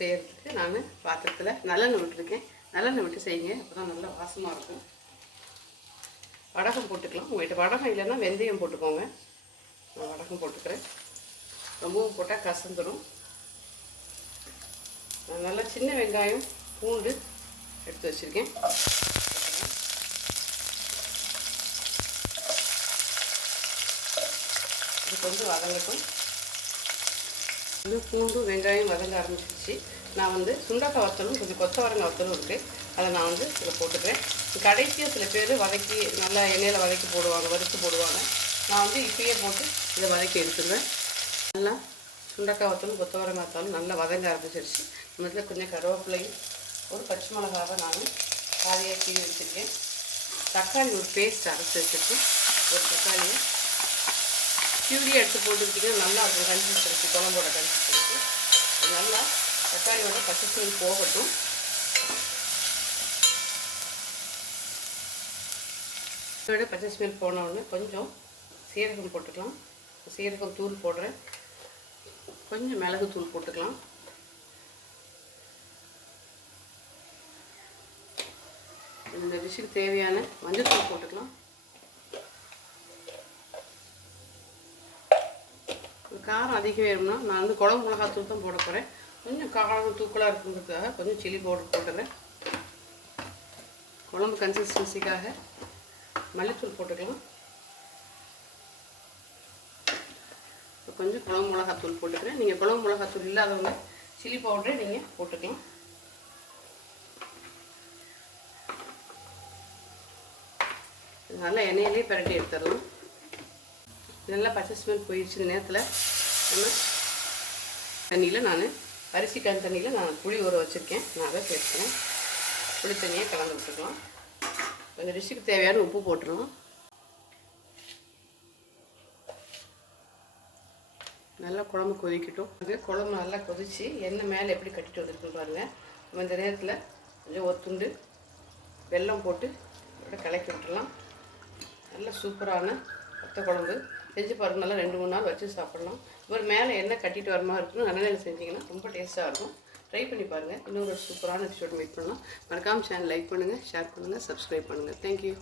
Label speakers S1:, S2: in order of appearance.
S1: செய்யறதுக்கு நான் பாத்திரத்தில் நல்லெண்ணெய் விட்டுருக்கேன். நல்லெண்ணெய் விட்டு செய்யுங்க. அப்போ தான் நல்லா வாசமாக இருக்கும். வடகம் போட்டுக்கலாம். உங்கள்கிட்ட வடகம் இல்லைன்னா வெந்தயம் போட்டுக்கோங்க. நான் வடகம் போட்டுக்கிறேன். ரொம்பவும் போட்டால் கசந்துடும் நான் நல்லா சின்ன வெங்காயம் பூண்டு எடுத்து வச்சுருக்கேன். இது கொஞ்சம் வதங்கட்டும். இது பூண்டு வெங்காயம் வதங்க ஆரம்பிச்சிருச்சு. நான் வந்து சுண்டக்காய் வத்தலும் கொஞ்சம் கொத்தவரங்காய் வத்தலும் இருக்குது அதை நான் வந்து இதில் போட்டுக்கிறேன். கடைசியாக சில பேர் வதக்கி நல்லா எண்ணெயில் வதக்கி போடுவாங்க வறுத்து போடுவாங்க. நான் வந்து இப்பயே போட்டு இதை வதக்கி எடுத்துருவேன். நல்லா சுண்டக்காய் வத்தலும் கொத்தவரங்காய் வத்தலும் நல்லா வதங்க ஆரம்பிச்சிருச்சு. நம்ம இதில் கொஞ்சம் கருவேப்பிலையும் ஒரு பச்சை மிளகாவை நான் காரியாக கீழே வச்சுருக்கேன். தக்காளி ஒரு பேஸ்ட் அரைச்சி வச்சுருக்கேன். ஒரு தக்காளியை பியூரியாக எடுத்து போட்டுக்கிட்டிங்கன்னா நல்லா இருக்கும் கன்சிஸ்டன்சி குழம்போட கன்சிஸ்டன்சி நல்லா தக்காளியோட பச்சை ஸ்மெல் போகட்டும். இதோட பச்சை ஸ்மெல் போன உடனே கொஞ்சம் சீரகம் போட்டுக்கலாம். சீரகம் தூள் போடுறேன். கொஞ்சம் மிளகு தூள் போட்டுக்கலாம். இந்த டிஷ்ஷுக்கு தேவையான மஞ்சள் தூள் போட்டுக்கலாம். காரம் அதிகம் வேணும்னா நான் வந்து குழம்பு மிளகாத்தூள் தான் போட போகிறேன் கொஞ்சம் காரம் தூக்கலாக இருக்குங்கிறதுக்காக கொஞ்சம் சில்லி பவுடர் போட்டுக்கிறேன் குழம்பு கன்சிஸ்டன்சிக்காக மல்லித்தூள் போட்டுக்கலாம். இப்போ கொஞ்சம் குழம்பு மிளகாத்தூள் போட்டுக்கிறேன். நீங்கள் குழம்பு மிளகாத்தூள் இல்லாதவங்க சில்லி பவுடரே நீங்கள் போட்டுக்கலாம். நல்லா எண்ணெயிலே பரட்டி எடுத்துடலாம். நல்லா பச்சை ஸ்மெல் போயிடுச்சு இந்த நேரத்தில். நம்ம தண்ணியில் நான் அரிசி கண் தண்ணியில் நான் புளி ஊற வச்சுருக்கேன். நான் அதை சேர்த்துக்கிறேன் புளி தண்ணியை கலந்து விட்டுக்கலாம். கொஞ்சம் டிஷ்ஷுக்கு தேவையான உப்பு போட்டுருவோம். நல்லா குழம்பு கொதிக்கட்டும். அது குழம்பு நல்லா கொதிச்சு எண்ணெய் மேலே எப்படி கட்டிட்டு வந்துருக்குன்னு பாருங்கள் நம்ம இந்த நேரத்தில் கொஞ்சம் ஒரு துண்டு வெல்லம் போட்டு கலக்கி விட்டுறலாம். நல்ல சூப்பரான வத்த குழம்பு. செஞ்சு பாருங்க நல்லா ரெண்டு மூணு நாள் வச்சு சாப்பிட்லாம். ஒரு மேலே என்ன கட்டிட்டு வரமா இருக்கணும் நல்லெண்ணெயில் செஞ்சிங்கன்னா ரொம்ப டேஸ்ட்டாக இருக்கும். ட்ரை பண்ணி பாருங்கள் இன்னொரு சூப்பரான எபிசோட் மீட் பண்ணலாம். மறக்காமல் சேனல் லைக் பண்ணுங்கள் ஷேர் பண்ணுங்கள் சப்ஸ்கிரைப் பண்ணுங்கள் தேங்க்யூ